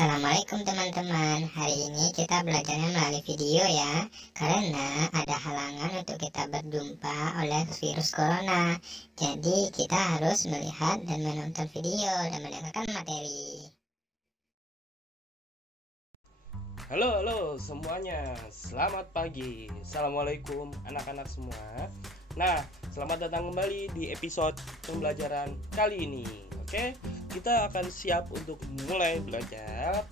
Assalamualaikum teman-teman. Hari ini kita belajarnya melalui video ya, karena ada halangan untuk kita berjumpa oleh virus corona. Jadi kita harus melihat dan menonton video dan mendengarkan materi. Halo semuanya, selamat pagi. Assalamualaikum anak-anak semua. Nah, selamat datang kembali di episode pembelajaran kali ini. Oke, kita akan siap untuk mulai belajar.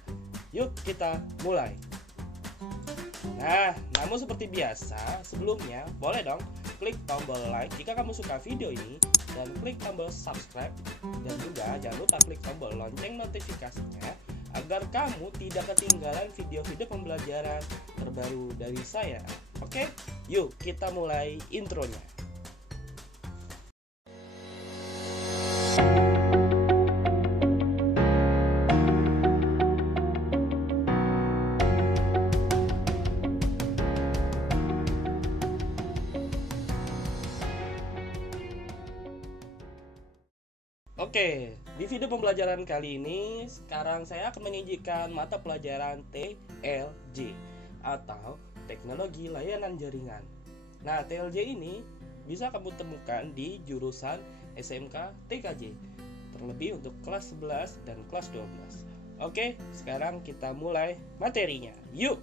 Yuk kita mulai. Nah, namun seperti biasa, sebelumnya boleh dong klik tombol like jika kamu suka video ini, dan klik tombol subscribe, dan juga jangan lupa klik tombol lonceng notifikasinya agar kamu tidak ketinggalan video-video pembelajaran terbaru dari saya. Oke, yuk kita mulai intronya. Oke, di video pembelajaran kali ini sekarang saya akan menyajikan mata pelajaran TLJ atau Teknologi Layanan Jaringan. Nah, TLJ ini bisa kamu temukan di jurusan SMK TKJ, terlebih untuk kelas 11 dan kelas 12. Oke, sekarang kita mulai materinya. Yuk.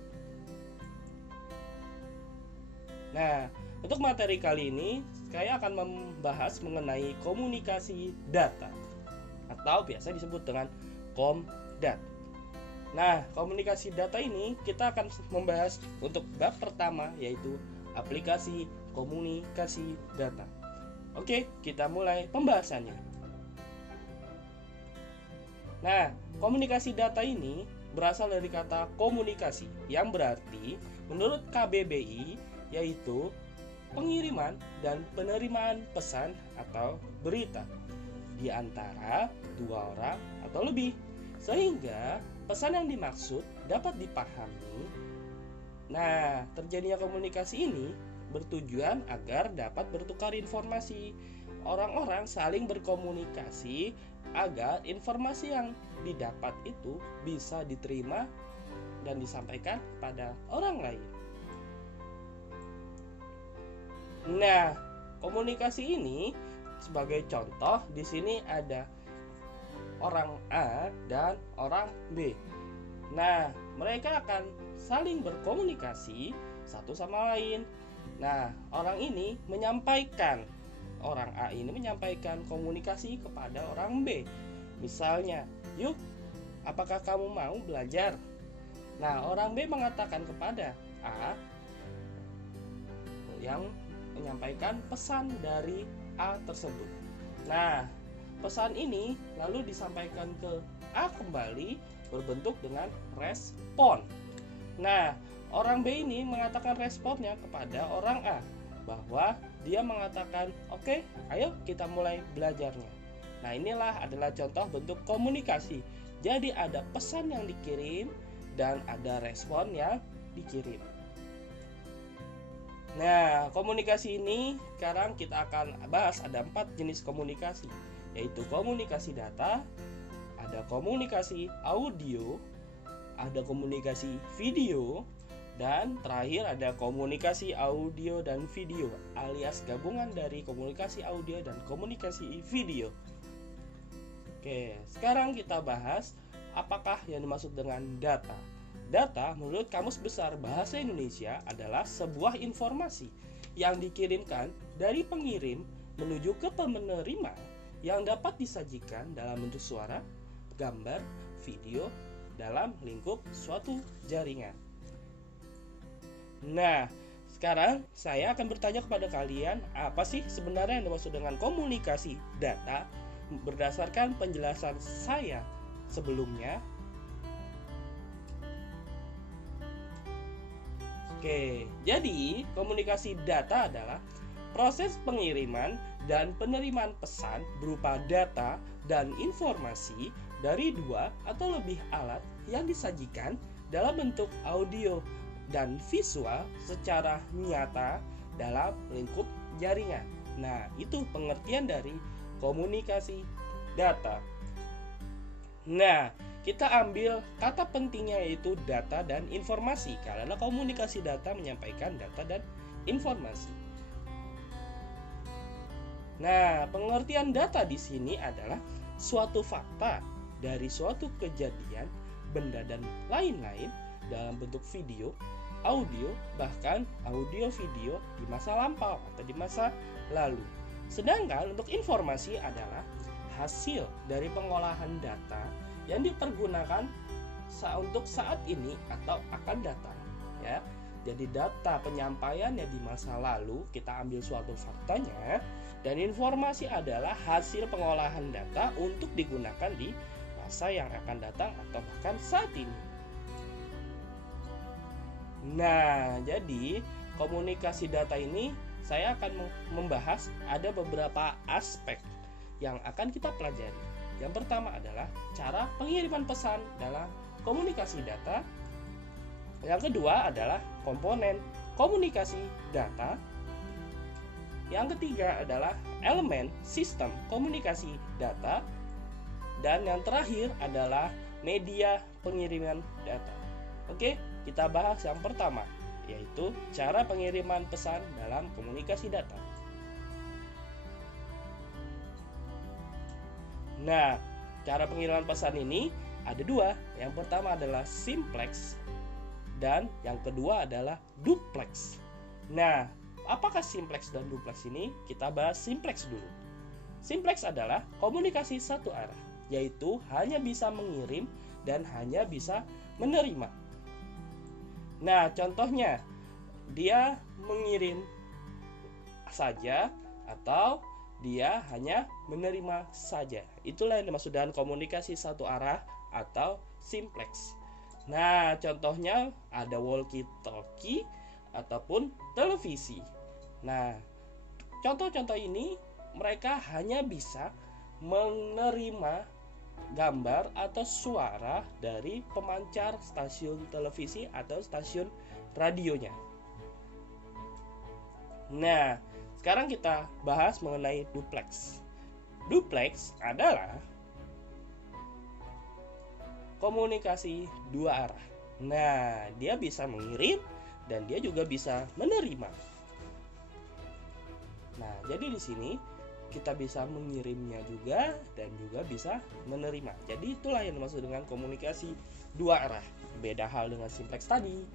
Nah, untuk materi kali ini saya akan membahas mengenai komunikasi data atau biasa disebut dengan Komdat. Nah, komunikasi data ini kita akan membahas untuk bab pertama, yaitu aplikasi komunikasi data. Oke, kita mulai pembahasannya. Nah, komunikasi data ini berasal dari kata komunikasi yang berarti menurut KBBI yaitu pengiriman dan penerimaan pesan atau berita di antara dua orang atau lebih, sehingga pesan yang dimaksud dapat dipahami. Nah, terjadinya komunikasi ini bertujuan agar dapat bertukar informasi. Orang-orang saling berkomunikasi agar informasi yang didapat itu bisa diterima dan disampaikan pada orang lain. Nah, komunikasi ini sebagai contoh di sini ada orang A dan orang B. Nah, mereka akan saling berkomunikasi satu sama lain. Nah, orang A ini menyampaikan komunikasi kepada orang B. Misalnya, "Yuk, apakah kamu mau belajar?" Nah, orang B mengatakan kepada A yang menyampaikan pesan dari A tersebut. Nah, pesan ini lalu disampaikan ke A kembali berbentuk dengan respon. Nah, orang B ini mengatakan responnya kepada orang A bahwa dia mengatakan, "Oke, ayo kita mulai belajarnya." Nah, inilah adalah contoh bentuk komunikasi. Jadi ada pesan yang dikirim dan ada respon yang dikirim. Nah, komunikasi ini sekarang kita akan bahas ada 4 jenis komunikasi, yaitu komunikasi data, ada komunikasi audio, ada komunikasi video, dan terakhir ada komunikasi audio dan video alias gabungan dari komunikasi audio dan komunikasi video. Oke, sekarang kita bahas apakah yang dimaksud dengan data. Data menurut Kamus Besar Bahasa Indonesia adalah sebuah informasi yang dikirimkan dari pengirim menuju ke penerima yang dapat disajikan dalam bentuk suara, gambar, video dalam lingkup suatu jaringan. Nah, sekarang saya akan bertanya kepada kalian, apa sih sebenarnya yang dimaksud dengan komunikasi data berdasarkan penjelasan saya sebelumnya? Oke, jadi komunikasi data adalah proses pengiriman dan penerimaan pesan berupa data dan informasi dari dua atau lebih alat yang disajikan dalam bentuk audio dan visual secara nyata dalam lingkup jaringan. Nah, itu pengertian dari komunikasi data. Nah, kita ambil kata pentingnya yaitu data dan informasi, karena komunikasi data menyampaikan data dan informasi. Nah, pengertian data di sini adalah suatu fakta dari suatu kejadian, benda dan lain-lain dalam bentuk video, audio, bahkan audio video di masa lampau atau di masa lalu. Sedangkan untuk informasi adalah hasil dari pengolahan data yang dipergunakan untuk saat ini atau akan datang, ya. Jadi data penyampaiannya di masa lalu kita ambil suatu faktanya, dan informasi adalah hasil pengolahan data untuk digunakan di masa yang akan datang atau bahkan saat ini. Nah, jadi komunikasi data ini saya akan membahas ada beberapa aspek yang akan kita pelajari. Yang pertama adalah cara pengiriman pesan dalam komunikasi data. Yang kedua adalah komponen komunikasi data. Yang ketiga adalah elemen sistem komunikasi data. Dan yang terakhir adalah media pengiriman data. Oke, kita bahas yang pertama, yaitu cara pengiriman pesan dalam komunikasi data. Nah, cara pengiriman pesan ini ada dua. Yang pertama adalah simplex dan yang kedua adalah duplex. Nah, apakah simplex dan duplex ini? Kita bahas simplex dulu. Simplex adalah komunikasi satu arah, yaitu hanya bisa mengirim dan hanya bisa menerima. Nah, contohnya dia mengirim saja atau dia hanya menerima saja. Itulah yang dimaksud dengan komunikasi satu arah atau simplex. Nah, contohnya ada walkie-talkie ataupun televisi. Nah, contoh-contoh ini mereka hanya bisa menerima gambar atau suara dari pemancar stasiun televisi atau stasiun radionya. Nah, sekarang kita bahas mengenai duplex. Duplex adalah komunikasi dua arah. Nah, dia bisa mengirim dan dia juga bisa menerima. Nah, jadi di sini kita bisa mengirimnya juga dan juga bisa menerima. Jadi itulah yang dimaksud dengan komunikasi dua arah. Beda hal dengan simplex tadi.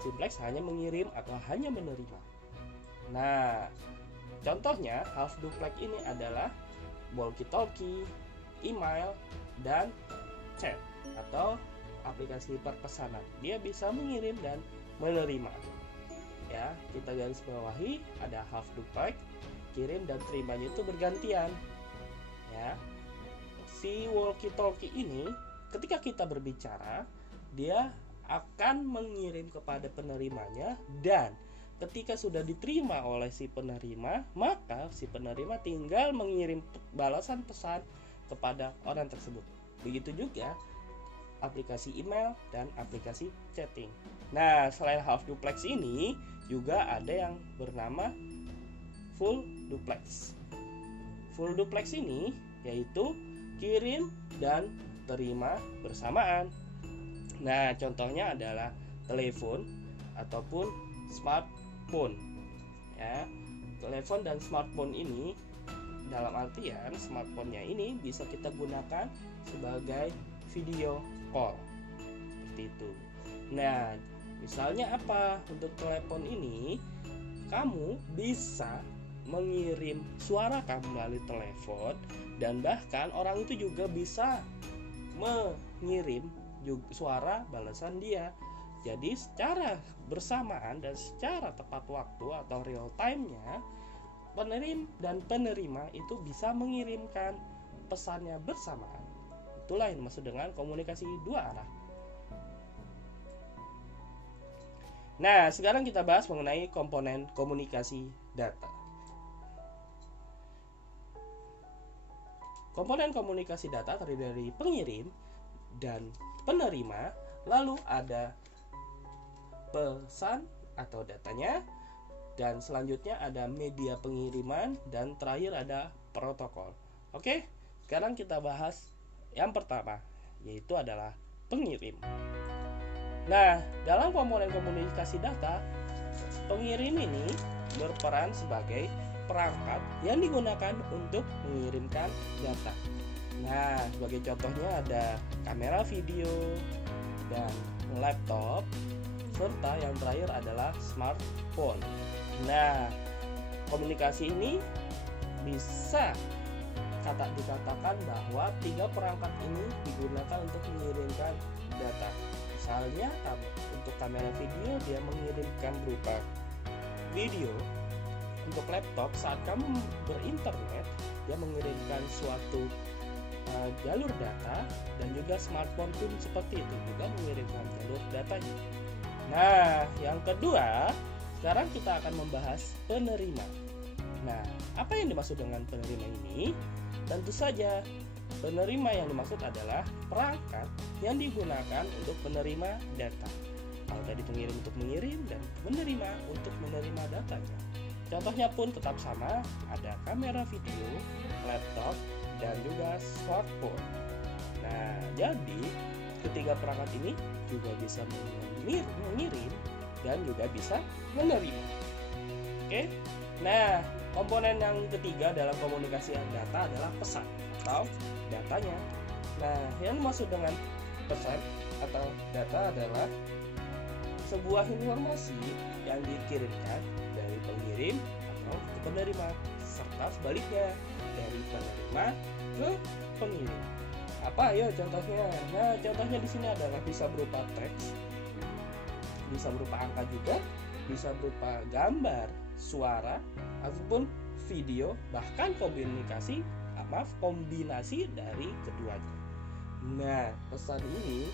Simplex hanya mengirim atau hanya menerima. Nah, contohnya half duplex ini adalah walkie-talkie, email, dan chat atau aplikasi perpesanan. Dia bisa mengirim dan menerima. Ya, kita garis bawahi ada half duplex, kirim dan terimanya itu bergantian. Ya. Si walkie-talkie ini ketika kita berbicara, dia akan mengirim kepada penerimanya, dan ketika sudah diterima oleh si penerima, maka si penerima tinggal mengirim balasan pesan kepada orang tersebut. Begitu juga aplikasi email dan aplikasi chatting. Nah, selain half duplex ini juga ada yang bernama full duplex. Full duplex ini yaitu kirim dan terima bersamaan. Nah, contohnya adalah telepon ataupun smartphone. Ya, telepon dan smartphone ini dalam artian smartphone-nya ini bisa kita gunakan sebagai video call. Seperti itu. Nah, misalnya apa? Untuk telepon ini kamu bisa mengirim suara kamu melalui telepon, dan bahkan orang itu juga bisa mengirim suara balasan dia. Jadi secara bersamaan dan secara tepat waktu atau real time-nya, penerima dan penerima itu bisa mengirimkan pesannya bersamaan. Itulah yang dimaksud dengan komunikasi dua arah. Nah, sekarang kita bahas mengenai komponen komunikasi data. Komponen komunikasi data terdiri dari pengirim dan penerima, lalu ada pesan atau datanya, dan selanjutnya ada media pengiriman, dan terakhir ada protokol. Oke, sekarang kita bahas yang pertama, yaitu adalah pengirim. Nah, dalam komponen komunikasi data, pengirim ini berperan sebagai perangkat yang digunakan untuk mengirimkan data. Nah, sebagai contohnya ada kamera video dan laptop, serta yang terakhir adalah smartphone. Nah, komunikasi ini bisa dikatakan bahwa 3 perangkat ini digunakan untuk mengirimkan data. Misalnya untuk kamera video dia mengirimkan berupa video. Untuk laptop saat kamu berinternet dia mengirimkan suatu jalur data, dan juga smartphone pun seperti itu juga mengirimkan jalur datanya. Nah, yang kedua, sekarang kita akan membahas penerima. Nah, apa yang dimaksud dengan penerima ini? Tentu saja penerima yang dimaksud adalah perangkat yang digunakan untuk menerima data. Kalau tadi pengirim untuk mengirim dan menerima untuk menerima datanya. Contohnya pun tetap sama, ada kamera video, laptop, dan juga smartphone. Nah, jadi ketiga perangkat ini juga bisa mengirim dan juga bisa menerima. Oke. Nah, komponen yang ketiga dalam komunikasi data adalah pesan atau datanya. Nah, yang dimaksud dengan pesan atau data adalah sebuah informasi yang dikirimkan dari pengirim atau ke penerima, serta sebaliknya dari penerima ke pengirim. Apa ya contohnya? Nah, contohnya di sini adalah bisa berupa teks, bisa berupa angka juga, bisa berupa gambar, suara, ataupun video, bahkan kombinasi dari keduanya. Nah, pesan ini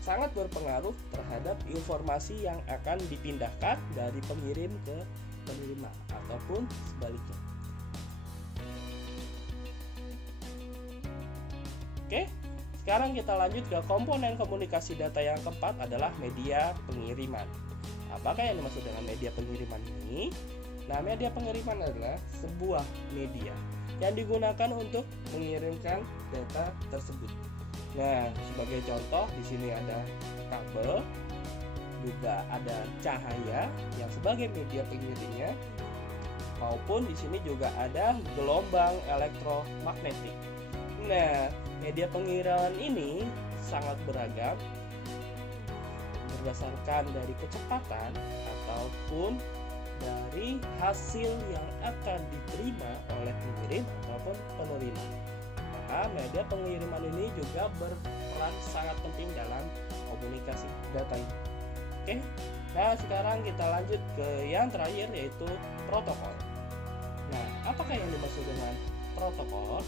sangat berpengaruh terhadap informasi yang akan dipindahkan dari pengirim ke penerima ataupun sebaliknya. Oke, sekarang kita lanjut ke komponen komunikasi data yang keempat adalah media pengiriman. Apakah yang dimaksud dengan media pengiriman ini? Nah, media pengiriman adalah sebuah media yang digunakan untuk mengirimkan data tersebut. Nah, sebagai contoh di sini ada kabel, juga ada cahaya yang sebagai media pengirimnya, maupun di sini juga ada gelombang elektromagnetik. Nah, media pengiriman ini sangat beragam berdasarkan dari kecepatan ataupun dari hasil yang akan diterima oleh pengirim ataupun penerima. Maka media pengiriman ini juga berperan sangat penting dalam komunikasi data ini. Oke, nah sekarang kita lanjut ke yang terakhir, yaitu protokol. Nah, apakah yang dimaksud dengan protokol?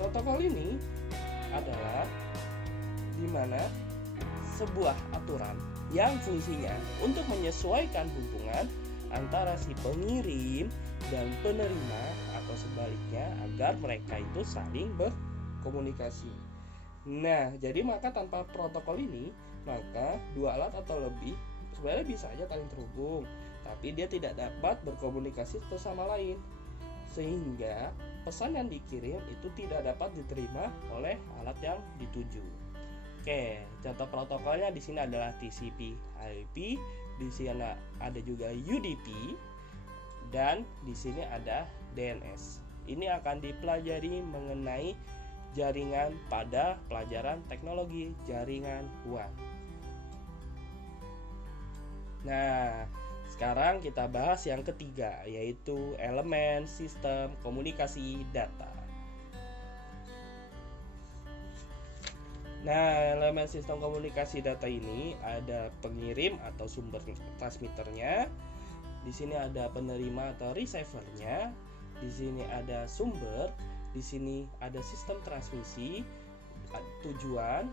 Protokol ini adalah di mana sebuah aturan yang fungsinya untuk menyesuaikan hubungan antara si pengirim dan penerima atau sebaliknya agar mereka itu saling berkomunikasi. Nah, jadi maka tanpa protokol ini, maka dua alat atau lebih sebenarnya bisa aja saling terhubung, tapi dia tidak dapat berkomunikasi satu sama lain, sehingga pesan yang dikirim itu tidak dapat diterima oleh alat yang dituju. Oke, contoh protokolnya di sini adalah TCP/IP, di sini ada juga UDP, dan di sini ada DNS. Ini akan dipelajari mengenai jaringan pada pelajaran teknologi jaringan WAN. Nah, sekarang kita bahas yang ketiga, yaitu elemen sistem komunikasi data. Nah, elemen sistem komunikasi data ini ada pengirim atau sumber transmitternya. Di sini ada penerima atau receivernya. Di sini ada sumber. Di sini ada sistem transmisi, tujuan.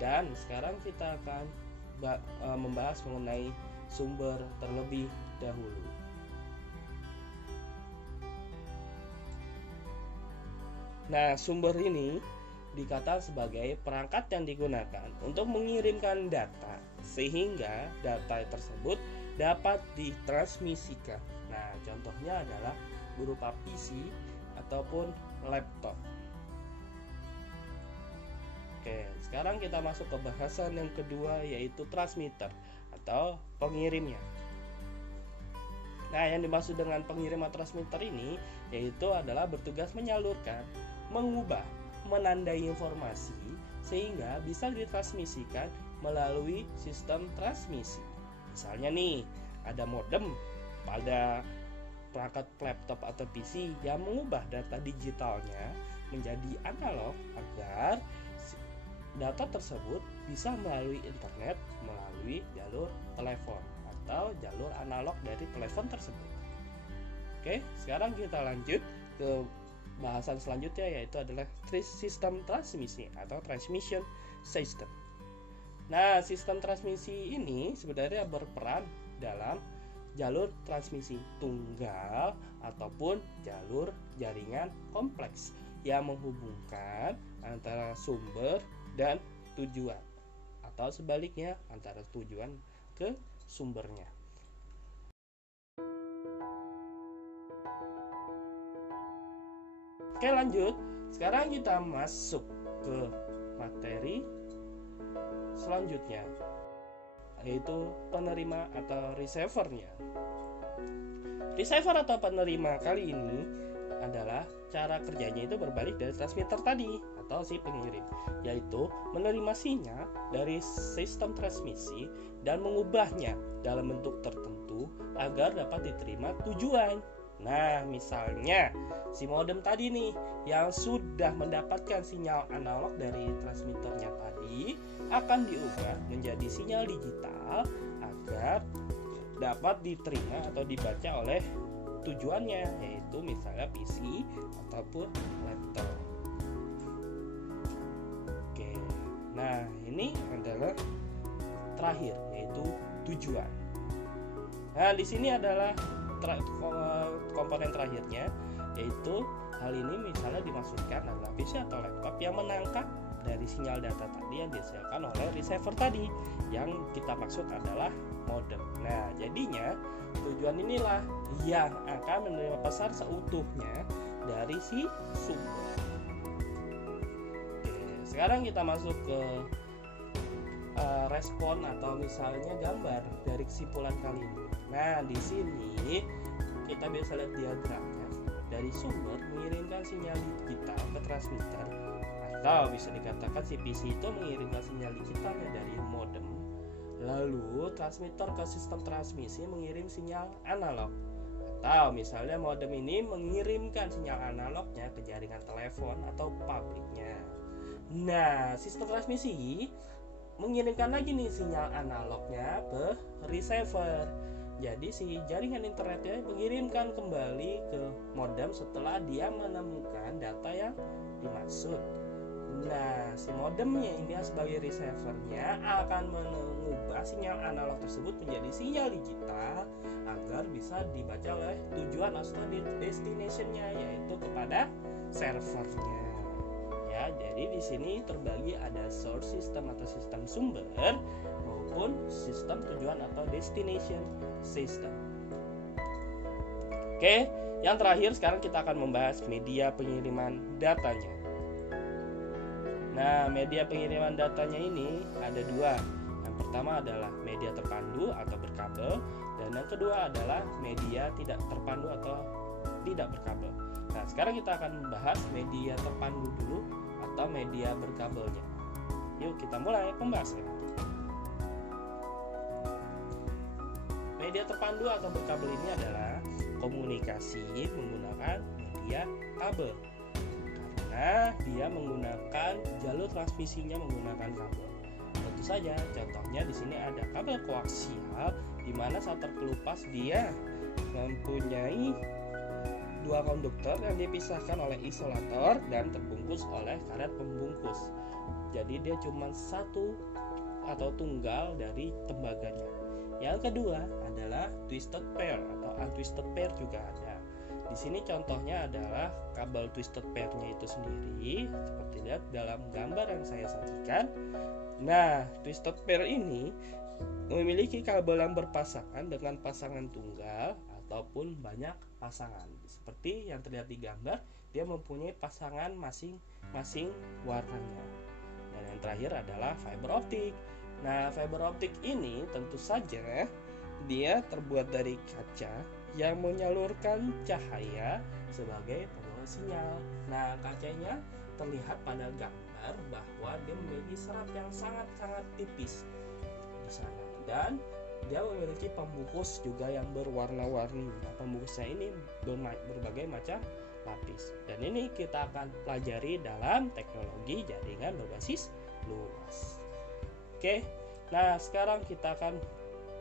Dan sekarang kita akan membahas mengenai sumber terlebih dahulu. Nah, sumber ini dikatakan sebagai perangkat yang digunakan untuk mengirimkan data sehingga data tersebut dapat ditransmisikan. Nah, contohnya adalah berupa PC ataupun laptop. sekarang kita masuk ke bahasan yang kedua, yaitu transmitter atau pengirimnya. Nah, yang dimaksud dengan pengirim atau transmitter ini yaitu adalah bertugas menyalurkan, mengubah, menandai informasi sehingga bisa ditransmisikan melalui sistem transmisi. Misalnya nih, ada modem pada perangkat laptop atau PC yang mengubah data digitalnya menjadi analog agar data tersebut bisa melalui internet melalui jalur telepon atau jalur analog dari telepon tersebut. Oke, sekarang kita lanjut ke bahasan selanjutnya, yaitu adalah sistem transmisi atau transmission system. Nah, sistem transmisi ini sebenarnya berperan dalam jalur transmisi tunggal ataupun jalur jaringan kompleks yang menghubungkan antara sumber dan tujuan, atau sebaliknya antara tujuan ke sumbernya. Oke, lanjut. Sekarang kita masuk ke materi selanjutnya, yaitu penerima atau receivernya. Receiver atau penerima kali ini adalah cara kerjanya itu berbalik dari transmitter tadi atau si pengirim, yaitu menerima sinyal dari sistem transmisi dan mengubahnya dalam bentuk tertentu agar dapat diterima tujuan. Nah, misalnya si modem tadi nih yang sudah mendapatkan sinyal analog dari transmitternya tadi akan diubah menjadi sinyal digital agar dapat diterima atau dibaca oleh tujuannya, yaitu misalnya PC ataupun laptop. Oke, nah ini adalah terakhir, yaitu tujuan. Nah, di sini adalah komponen terakhirnya, yaitu hal ini misalnya dimaksudkan adalah PC atau laptop yang menangkap dari sinyal data tadi yang dihasilkan oleh receiver tadi, yang kita maksud adalah modem. Nah, jadinya tujuan inilah yang akan menerima pesan seutuhnya dari si sumber. Oke, sekarang kita masuk ke respon atau misalnya gambar dari kesimpulan kali ini. Nah, di sini kita bisa lihat diagramnya. Dari sumber mengirimkan sinyal digital ke transmitter, atau bisa dikatakan si PC itu mengirimkan sinyal digitalnya dari modem. Lalu transmitter ke sistem transmisi mengirim sinyal analog, atau misalnya modem ini mengirimkan sinyal analognya ke jaringan telepon atau pabriknya. Nah, sistem transmisi mengirimkan lagi nih sinyal analognya ke receiver. Jadi si jaringan internetnya mengirimkan kembali ke modem setelah dia menemukan data yang dimaksud. Nah, si modemnya ini sebagai receivernya akan mengubah sinyal analog tersebut menjadi sinyal digital agar bisa dibaca oleh tujuan atau destinationnya, yaitu kepada servernya. Ya, jadi di sini terbagi ada source system atau sistem sumber maupun sistem tujuan atau destination system. Oke, yang terakhir sekarang kita akan membahas media pengiriman datanya. Nah, media pengiriman datanya ini ada dua. Yang pertama adalah media terpandu atau berkabel, dan yang kedua adalah media tidak terpandu atau tidak berkabel. Nah, sekarang kita akan membahas media terpandu dulu atau media berkabelnya. Yuk kita mulai pembahasan. Media terpandu atau berkabel ini adalah komunikasi menggunakan media kabel, karena dia menggunakan jalur transmisinya menggunakan kabel. Tentu saja contohnya di sini ada kabel koaksial, di mana saat terkelupas dia mempunyai dua konduktor yang dipisahkan oleh isolator dan terbungkus oleh karet pembungkus. Jadi dia cuma satu atau tunggal dari tembaganya. Yang kedua adalah twisted pair atau untwisted pair juga ada. Di sini contohnya adalah kabel twisted pair-nya itu sendiri, seperti lihat dalam gambar yang saya sajikan. Nah, twisted pair ini memiliki kabel yang berpasangan dengan pasangan tunggal ataupun banyak pasangan. Seperti yang terlihat di gambar, dia mempunyai pasangan masing-masing warnanya. Dan yang terakhir adalah fiber optik. Nah, fiber optik ini tentu saja dia terbuat dari kaca yang menyalurkan cahaya sebagai pengawal sinyal. Nah, kacanya terlihat pada gambar bahwa dia memiliki serat yang sangat-sangat tipis di sana, dan dia memiliki pembungkus juga yang berwarna-warni. Nah, pembungkusnya ini berbagai macam lapis, dan ini kita akan pelajari dalam teknologi jaringan berbasis luas. Oke, nah sekarang kita akan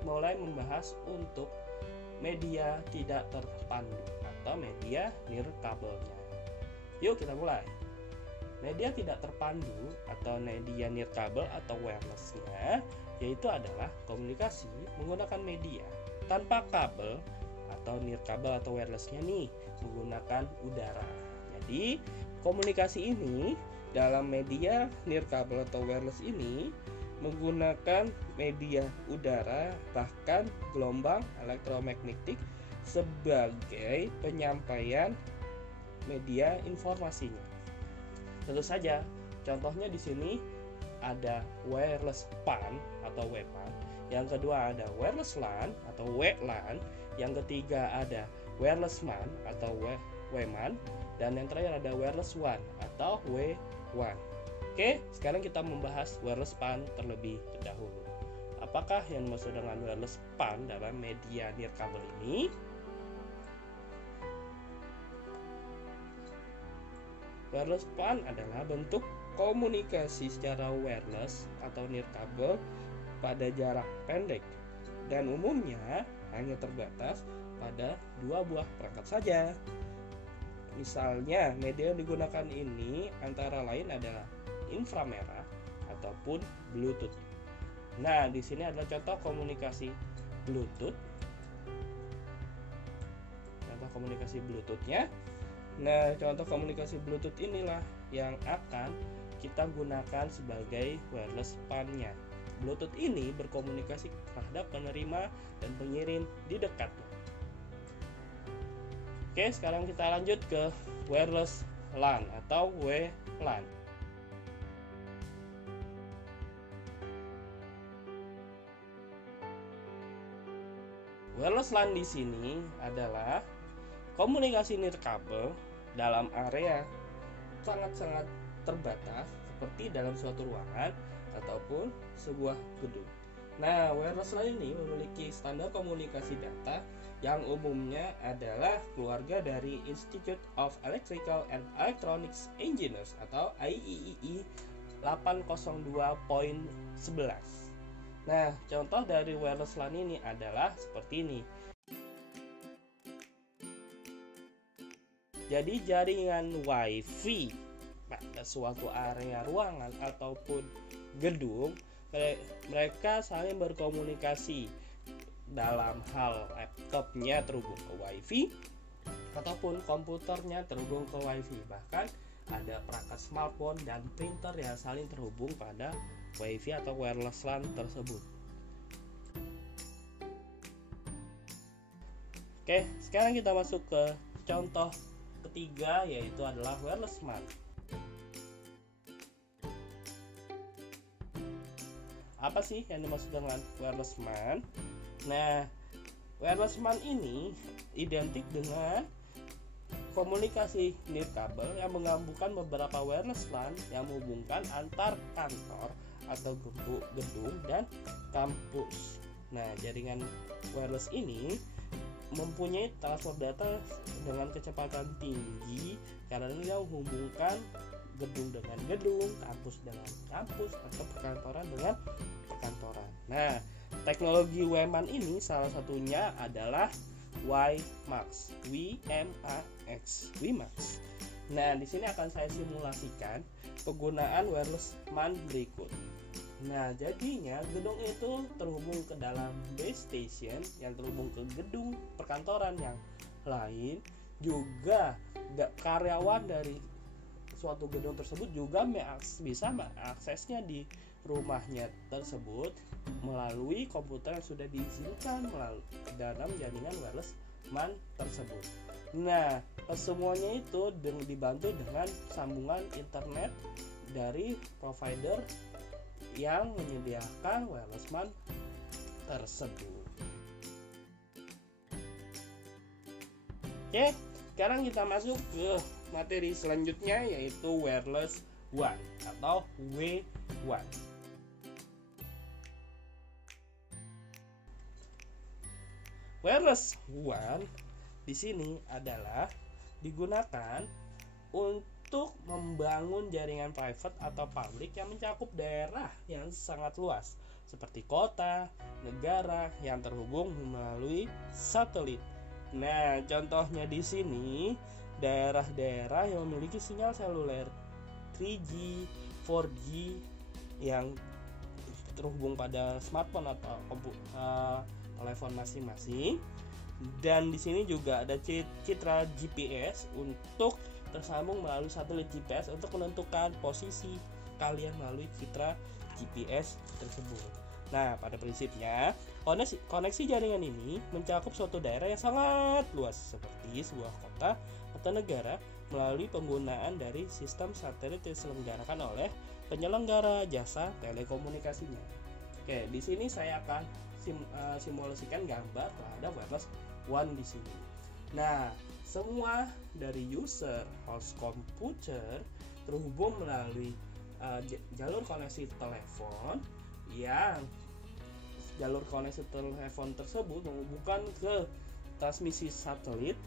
mulai membahas untuk media tidak terpandu atau media nirkabelnya. Yuk kita mulai. Media tidak terpandu atau media nirkabel atau wirelessnya yaitu adalah komunikasi menggunakan media tanpa kabel atau nirkabel atau wirelessnya nih menggunakan udara. Jadi komunikasi ini dalam media nirkabel atau wireless ini menggunakan media udara, bahkan gelombang elektromagnetik sebagai penyampaian media informasinya. Tentu saja, contohnya di sini ada wireless PAN atau WPAN, yang kedua ada wireless LAN atau WLAN, yang ketiga ada wireless MAN atau WMAN, dan yang terakhir ada wireless WAN atau W1. Oke, sekarang kita membahas wireless PAN terlebih dahulu. Apakah yang dimaksud dengan wireless PAN dalam media nirkabel ini? Wireless PAN adalah bentuk komunikasi secara wireless atau nirkabel pada jarak pendek dan umumnya hanya terbatas pada dua buah perangkat saja. Misalnya, media yang digunakan ini antara lain adalah inframerah ataupun Bluetooth. Nah, di sini adalah contoh komunikasi Bluetooth. Contoh komunikasi Bluetooth-nya. Nah, contoh komunikasi Bluetooth inilah yang akan kita gunakan sebagai wireless PAN-nya. Bluetooth ini berkomunikasi terhadap penerima dan pengirim di dekatnya. Oke, sekarang kita lanjut ke wireless LAN atau WLAN. Wireless LAN di sini adalah komunikasi nirkabel dalam area sangat-sangat terbatas seperti dalam suatu ruangan ataupun sebuah gedung. Nah, wireless LAN ini memiliki standar komunikasi data yang umumnya adalah keluarga dari Institute of Electrical and Electronics Engineers atau IEEE 802.11. Nah, contoh dari wireless LAN ini adalah seperti ini. Jadi jaringan WiFi pada suatu area ruangan ataupun gedung, mereka saling berkomunikasi dalam hal laptopnya terhubung ke WiFi ataupun komputernya terhubung ke WiFi. Bahkan ada perangkat smartphone dan printer yang saling terhubung pada WiFi atau wireless LAN tersebut. Oke, sekarang kita masuk ke contoh ketiga, yaitu adalah wireless MAN. Apa sih yang dimaksud dengan wireless MAN? Nah, wireless MAN ini identik dengan komunikasi nirkabel yang menggabungkan beberapa wireless LAN yang menghubungkan antar kantor atau gedung dan kampus. Nah, jaringan wireless ini mempunyai transfer data dengan kecepatan tinggi karena dia menghubungkan gedung dengan gedung, kampus dengan kampus, atau perkantoran dengan perkantoran. Nah, teknologi WMAN ini salah satunya adalah WiMAX. WiMAX. Nah, di sini akan saya simulasikan penggunaan wireless MAN berikut. Nah, jadinya gedung itu terhubung ke dalam base station yang terhubung ke gedung perkantoran yang lain. Juga karyawan dari suatu gedung tersebut juga bisa mengaksesnya di rumahnya tersebut melalui komputer yang sudah diizinkan melalui dalam jaringan wireless MAN tersebut. Nah, semuanya itu dibantu dengan sambungan internet dari provider yang menyediakan wireless LAN tersebut. Oke, sekarang kita masuk ke materi selanjutnya, yaitu wireless WAN atau W1. Wireless WAN di sini adalah digunakan untuk membangun jaringan private atau publik yang mencakup daerah yang sangat luas, seperti kota, negara yang terhubung melalui satelit. Nah, contohnya di sini daerah-daerah yang memiliki sinyal seluler 3G, 4G yang terhubung pada smartphone atau telepon masing-masing. Dan di sini juga ada citra GPS untuk tersambung melalui satelit GPS untuk menentukan posisi kalian melalui citra GPS tersebut. Nah, pada prinsipnya koneksi jaringan ini mencakup suatu daerah yang sangat luas seperti sebuah kota atau negara melalui penggunaan dari sistem satelit yang diselenggarakan oleh penyelenggara jasa telekomunikasinya. Oke, di sini saya akan simulasikan gambar terhadap wireless WAN di sini. Nah, semua dari user host komputer terhubung melalui jalur koneksi telepon yang jalur koneksi telepon tersebut menghubungkan ke transmisi satelit,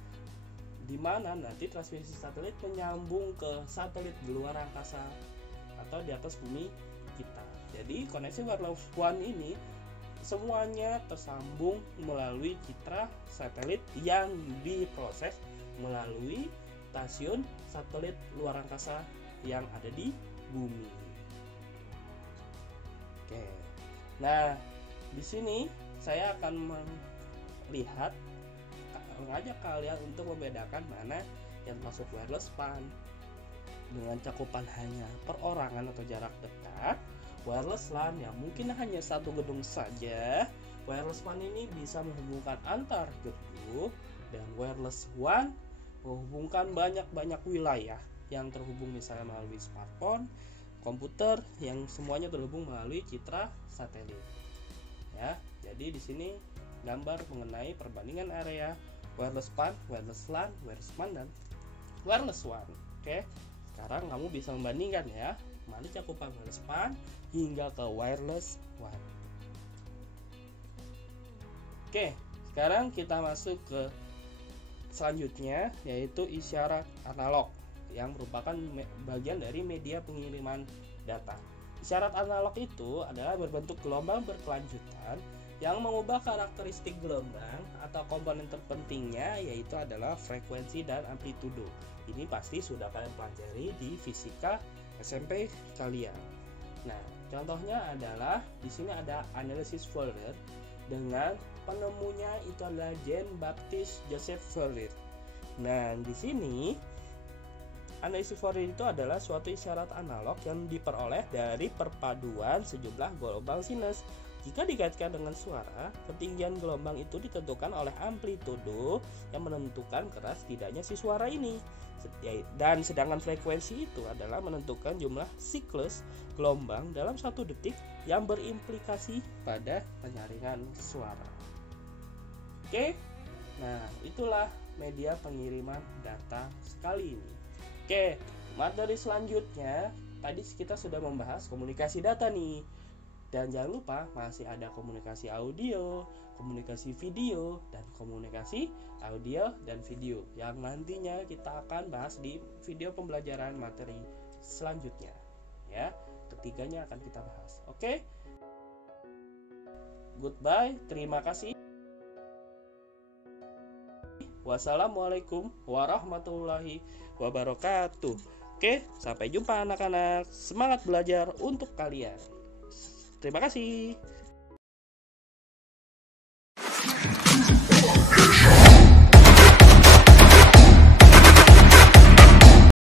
di mana nanti transmisi satelit menyambung ke satelit di luar angkasa atau di atas bumi kita. Jadi koneksi wireless WAN ini semuanya tersambung melalui citra satelit yang diproses melalui stasiun satelit luar angkasa yang ada di bumi. Oke. Nah, di sini saya akan mengajak kalian untuk membedakan mana yang masuk wireless WAN dengan cakupan hanya perorangan atau jarak dekat, wireless LAN yang mungkin hanya satu gedung saja. Wireless WAN ini bisa menghubungkan antar gedung, dan wireless WAN menghubungkan banyak wilayah yang terhubung misalnya melalui smartphone, komputer yang semuanya terhubung melalui citra satelit. Ya, jadi di sini gambar mengenai perbandingan area wireless WAN, wireless LAN, wireless WAN, dan wireless WAN. Oke, sekarang kamu bisa membandingkan ya, mana cakupan wireless WAN hingga ke wireless WAN. Oke, sekarang kita masuk ke selanjutnya, yaitu isyarat analog yang merupakan bagian dari media pengiriman data. Isyarat analog itu adalah berbentuk gelombang berkelanjutan yang mengubah karakteristik gelombang atau komponen terpentingnya, yaitu adalah frekuensi dan amplitudo. Ini pasti sudah kalian pelajari di fisika SMP kalian. Nah, contohnya adalah di sini ada analysis Fourier dengan penemunya itu adalah Jean-Baptiste Joseph Fourier. Nah, di sini analisis Fourier itu adalah suatu isyarat analog yang diperoleh dari perpaduan sejumlah gelombang sinus. Jika dikaitkan dengan suara, ketinggian gelombang itu ditentukan oleh amplitudo yang menentukan keras tidaknya si suara ini. Dan sedangkan frekuensi itu adalah menentukan jumlah siklus gelombang dalam satu detik yang berimplikasi pada penyaringan suara. Oke, nah itulah media pengiriman data sekali ini. Oke, materi selanjutnya tadi kita sudah membahas komunikasi data nih. Dan jangan lupa masih ada komunikasi audio, komunikasi video, dan komunikasi audio dan video yang nantinya kita akan bahas di video pembelajaran materi selanjutnya. Ya, ketiganya akan kita bahas. Oke? Goodbye, terima kasih. Wassalamualaikum warahmatullahi wabarakatuh. Oke, sampai jumpa anak-anak. Semangat belajar untuk kalian. Terima kasih.